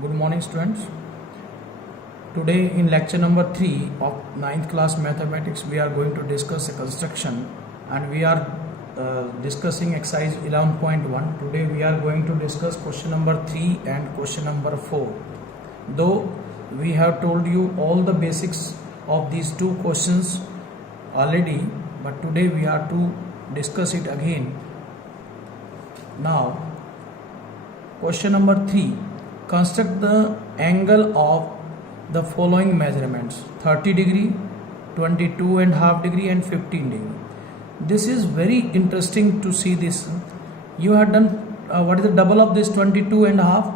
Good morning, students. Today in lecture number 3 of 9th class mathematics we are going to discuss a construction, and we are discussing exercise 11.1. Today we are going to discuss question number 3 and question number 4. Though we have told you all the basics of these two questions already, but today we are to discuss it again. Now, question number 3. Construct the angle of the following measurements: 30 degree, 22.5 degree and 15 degree. This is very interesting to see this. You have done what is the double of this 22.5?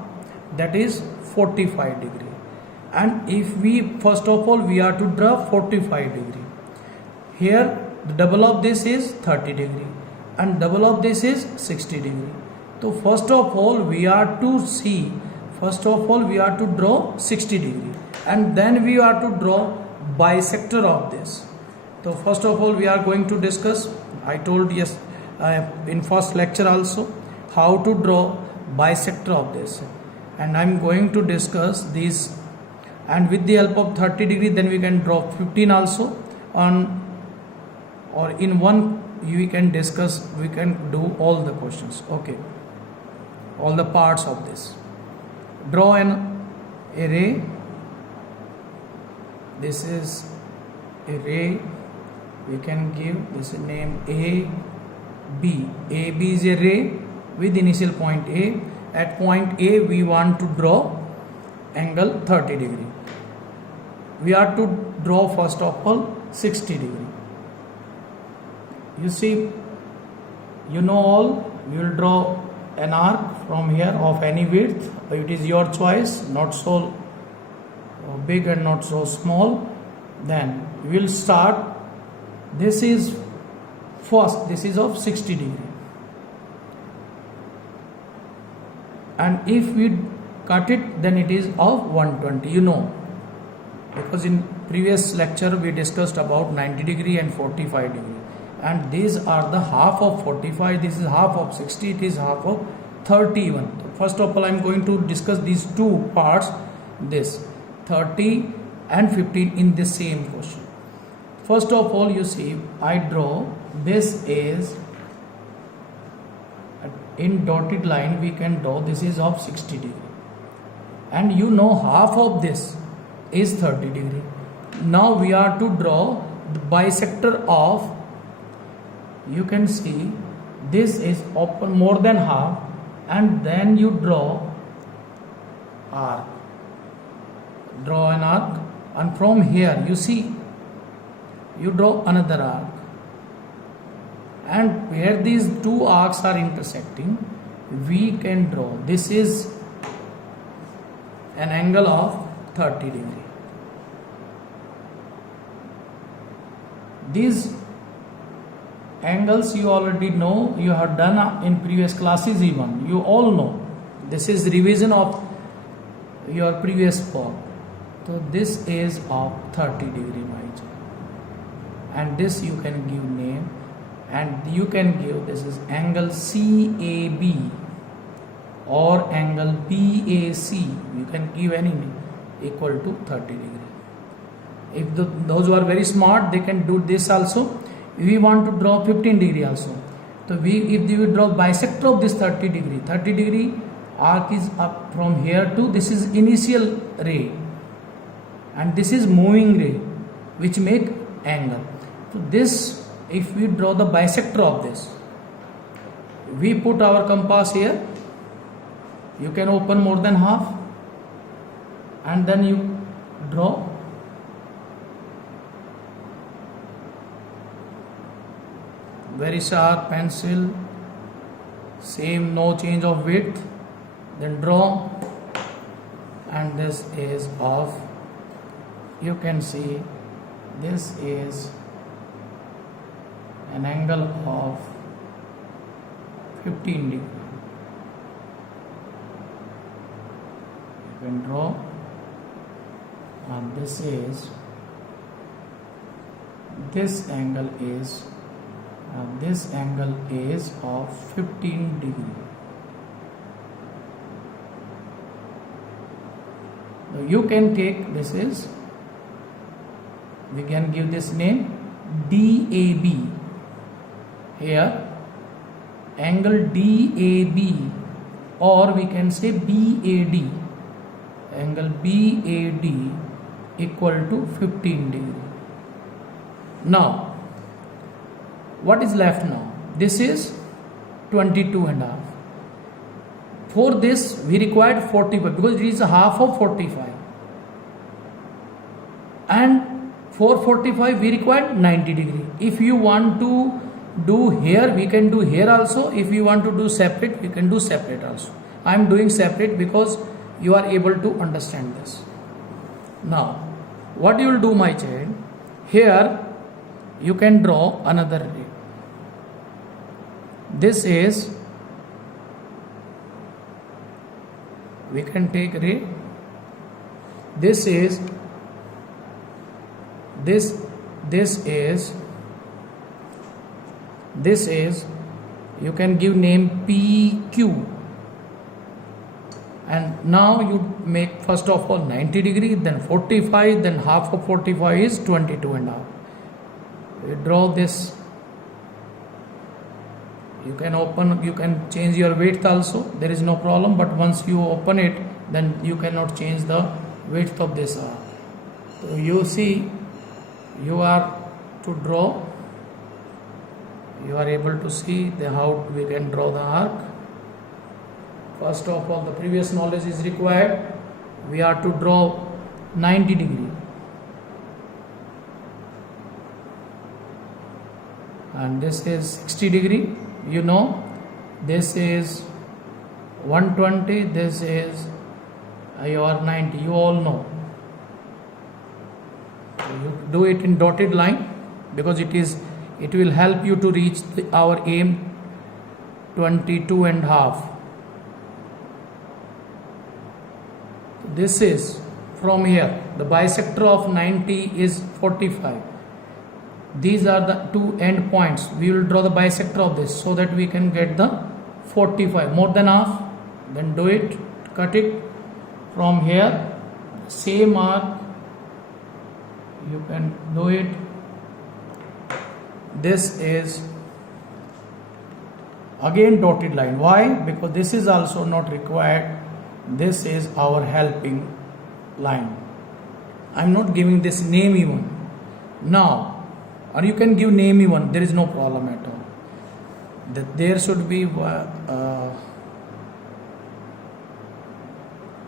That is 45 degree. And if we first of all we are to draw 45 degree. Here the double of this is 30 degree and double of this is 60 degree. So first of all we are to draw 60 degree, and then we are to draw bisector of this. So first of all we are going to discuss, I told in first lecture also, how to draw bisector of this, and I am going to discuss this, and with the help of 30 degree then we can draw 15 also, or in one we can discuss, we can do all the questions, okay, all the parts of this. Draw an array. This is array. We can give this name A, B. A, B is array with initial point A. At point A we want to draw angle 30 degree. We are to draw first of all 60 degree. You see, you know all, we will draw an arc from here of any width. It is your choice, not so big and not so small. Then we will start. This is first, this is of 60 degree, and if we cut it then it is of 120, you know, because in previous lecture we discussed about 90 degree and 45 degree, and these are the half of 45, this is half of 60, it is half of 30 even. First of all I am going to discuss these two parts, this 30 and 15 in the same question. First of all, you see, I draw, this is in dotted line, we can draw, this is of 60 degree, and you know half of this is 30 degree. Now we are to draw the bisector of, you can see this is open more than half, and then you draw arc, draw an arc, and from here you see you draw another arc, and where these two arcs are intersecting we can draw, this is an angle of 30 degree. These angles you already know, you have done in previous classes even, you all know. This is revision of your previous part. So this is of 30 degree, my child, and this you can give name, and you can give, this is angle CAB or angle BAC, you can give any name, equal to 30 degree. If those who are very smart, they can do this also. We want to draw 15 degree also. So if we draw bisector of this 30 degree arc is up from here to, this is initial ray and this is moving ray which make angle. So this, if we draw the bisector of this, we put our compass here, you can open more than half, and then you draw. Very sharp pencil, same, no change of width, then draw, and this is of, you can see this is an angle of 15 degree. You can draw, and this angle is of 15 degree. You can take, this is, we can give this name DAB. Here angle DAB, or we can say BAD, angle BAD equal to 15 degree. Now what is left now? This is 22.5. For this we required 45 because it is a half of 45, and for 45 we required 90 degree. If you want to do here, we can do here also. If you want to do separate, we can do separate also. I am doing separate because you are able to understand this. Now what you will do, my child, here you can draw another ray. This is, we can take ray, this is, this is, you can give name PQ, and now you make first of all 90 degree, then 45, then half of 45 is 22.5. You draw this. You can open, you can change your width also, there is no problem, but once you open it, then you cannot change the width of this arc. So you see, you are to draw, you are able to see how we can draw the arc. First of all, the previous knowledge is required. We are to draw 90 degree, and this is 60 degree. You know, this is 120, this is your 90, you all know. So you do it in dotted line because it will help you to reach our aim 22.5. This is from here, the bisector of 90 is 45. These are the two end points. We will draw the bisector of this so that we can get the 45, more than half. Then do it, cut it from here, same arc, you can do it. This is again dotted line. Why? Because this is also not required. This is our helping line. I am not giving this name even. Now, or you can give name even, there is no problem at all. That there should be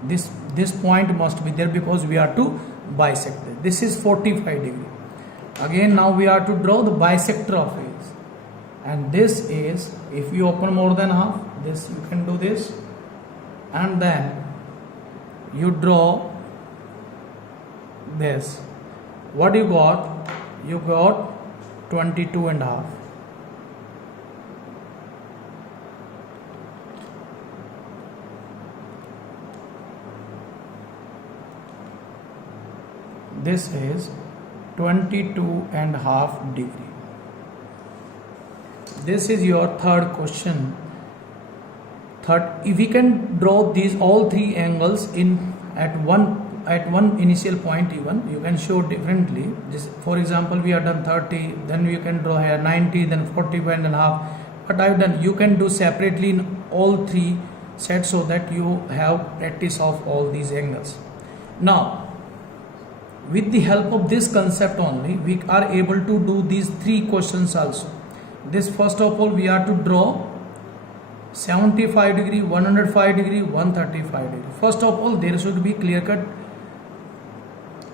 this point must be there because we are to bisect it. This is 45 degree. Again now we are to draw the bisector of it, and this is, if you open more than half, this you can do this, and then you draw this. What you got? You got 22.5. This is 22.5 degree. This is your third question. If we can draw these all three angles in at one initial point, even you can show differently. This, for example, we have done 30, then we can draw here 90, then 45.5. But I've done, you can do separately in all three sets so that you have practice of all these angles. Now, with the help of this concept only, we are able to do these three questions also. This, first of all, we are to draw 75 degree, 105 degree, 135 degree. First of all, there should be clear cut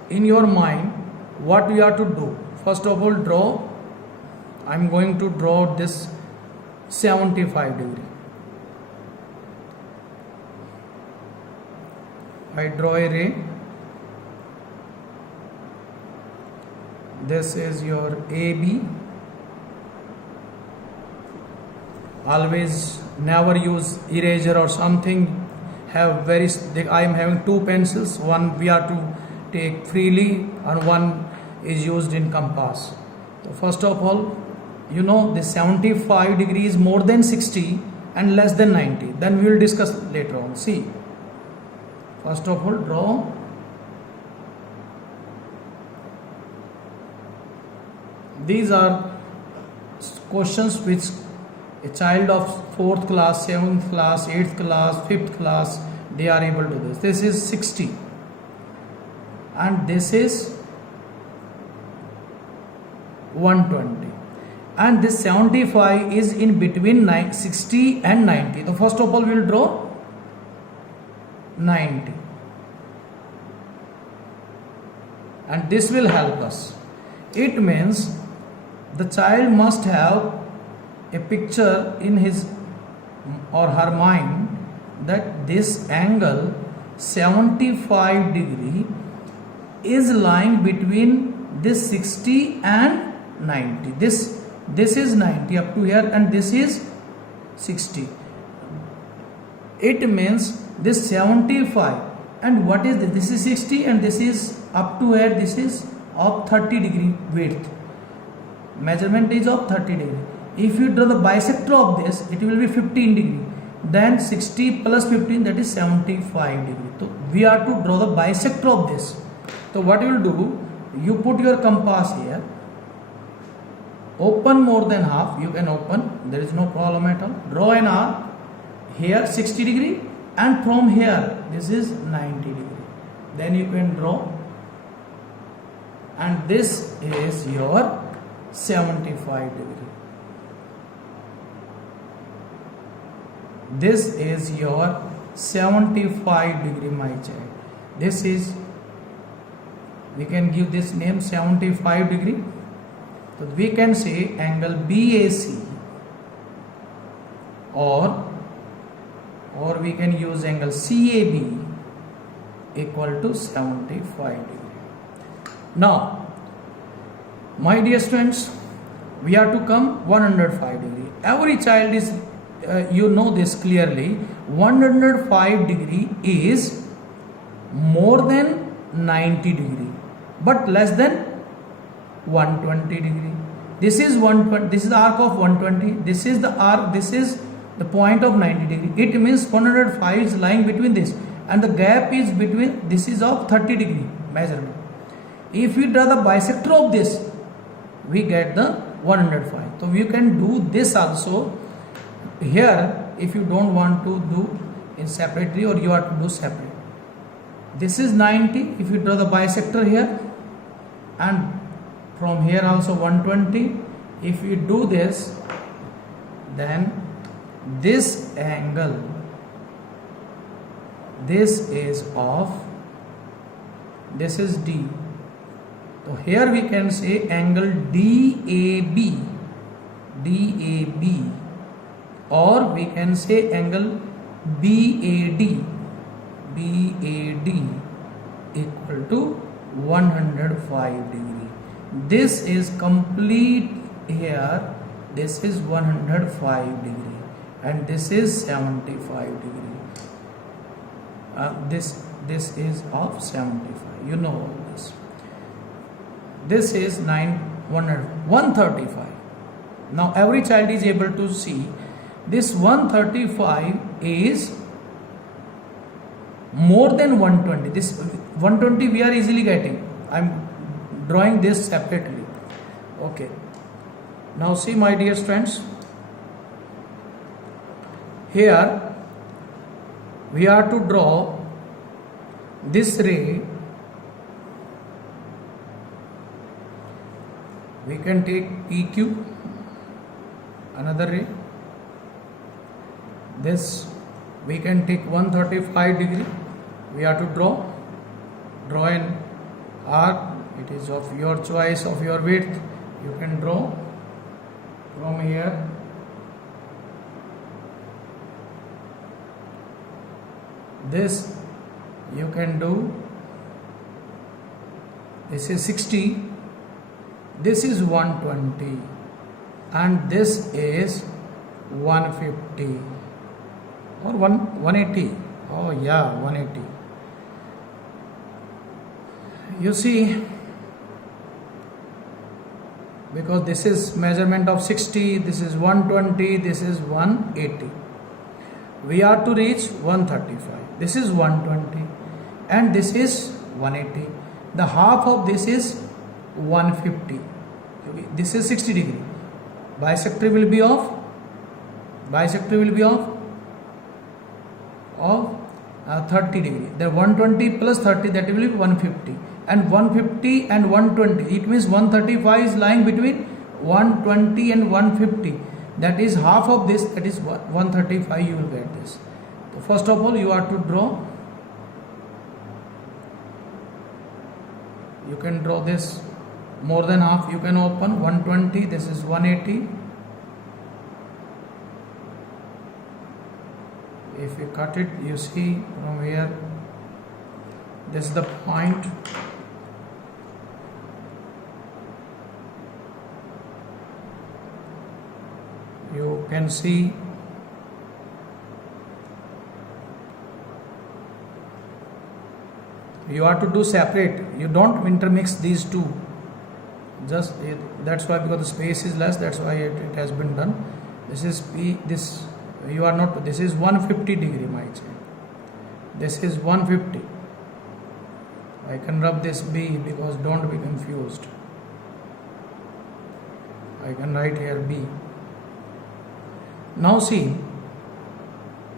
in your mind what we are to do. First of all, draw, I am going to draw this 75 degree. I draw a ray. This is your AB. Always never use eraser or something. Have very, I am having two pencils. One we are to take freely and one is used in compass. So first of all, you know the 75 degree is more than 60 and less than 90. Then we will discuss later on. See, first of all, draw These are questions which a child of 4th class, 7th class, 8th class, 5th class, they are able to do this. This is 60 and this is 120 and this 75 is in between 60 and 90. So first of all we will draw 90 and this will help us. It means the child must have a picture in his or her mind that this angle 75 degree is lying between this 60 and 90. This is 90 up to here and this is 60. It means this 75 and what is this? This is 60 and this is up to here, this is of 30 degree width. Measurement is of 30 degree. If you draw the bisector of this, it will be 15 degree. Then 60 plus 15, that is 75 degree. So we have to draw the bisector of this. So what you will do, you put your compass here, open more than half, you can open, there is no problem at all. Draw an arc here 60 degree and from here this is 90 degree. Then you can draw and this is your 75 degree. This is your 75 degree, my child. This is, we can give this name 75 degree. So we can say angle BAC or we can use angle CAB equal to 75 degree. Now, my dear students, we have to come 105 degree. Every child is, you know this clearly, 105 degree is more than 90 degree but less than 120 degree. This is 120, this is the arc of 120, this is the arc, this is the point of 90 degree. It means 105 is lying between this and the gap is between, this is of 30 degree measurement. If we draw the bisector of this, we get the 105. So you can do this also here if you don't want to do in separately or you have to do separate. This is 90 if you draw the bisector here and from here also 120. If you do this, then this angle, this is off, this is D. So here we can say angle DAB, DAB, or we can say angle BAD, BAD equal to 105 degree. This is complete here, this is 105 degree and this is 75 degree. This is of 75, you know all this. This is 135. Now every child is able to see this 135 is more than 120. This 120 we are easily getting. I am drawing this separately. Okay. Now see my dear friends. Here we are to draw this ray. We can take PQ, another ray. This we can take 135 degree. We have to draw an arc. It is of your choice, of your width. You can draw from here. This you can do. This is 60. This is 120 and this is 150 or 180. Oh yeah, 180. You see, because this is measurement of 60, this is 120, this is 180. We are to reach 135. This is 120 and this is 180. The half of this is 150. this is 60 degree. Bisector will be of 30 degree. The 120 plus 30, that will be 150, and 150 and 120, it means 135 is lying between 120 and 150. That is half of this, that is 135. You will get this. So first of all, you are to draw. You can draw this more than half. You can open 120. This is 180. If you cut it, you see from here, this is the point. You can see you are to do separate. You don't intermix these two. Just that's why, because the space is less, that's why it has been done. This is P. This you are not. This is 150 degree, my child. This is 150. I can rub this B, because don't be confused. I can write here B. Now see,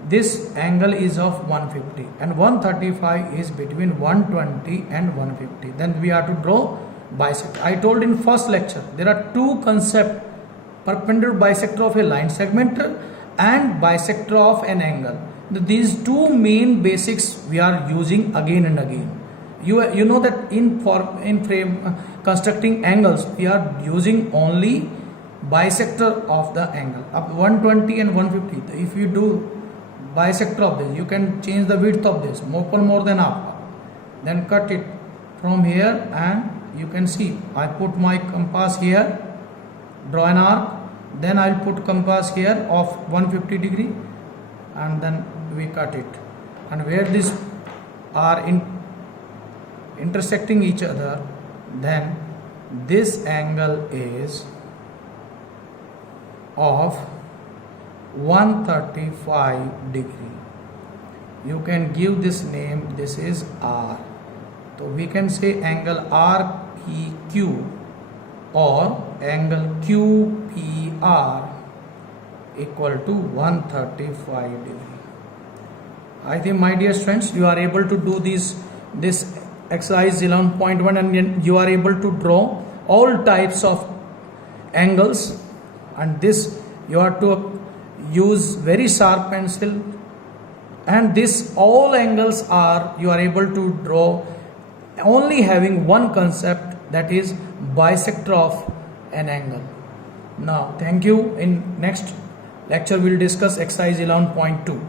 this angle is of 150 and 135 is between 120 and 150. Then we are to draw bisector. I told in first lecture there are two concepts: perpendicular bisector of a line segment and bisector of an angle. These two main basics we are using again and again. You know that in frame constructing angles, we are using only bisector of the angle up 120 and 150. If you do bisector of this, you can change the width of this more than half. Then cut it from here, and you can see I put my compass here, draw an arc, then I'll put compass here of 150 degree, and then we cut it. And where these are intersecting each other, then this angle is of 135 degree. You can give this name, this is R. So we can say angle RPQ or angle QPR equal to 135 degree. I think, my dear students, you are able to do this exercise 11.1, and you are able to draw all types of angles, and this you are to use very sharp pencil, and this all angles are you are able to draw only having one concept, that is bisector of an angle. Now thank you. In next lecture we will discuss exercise 11.2.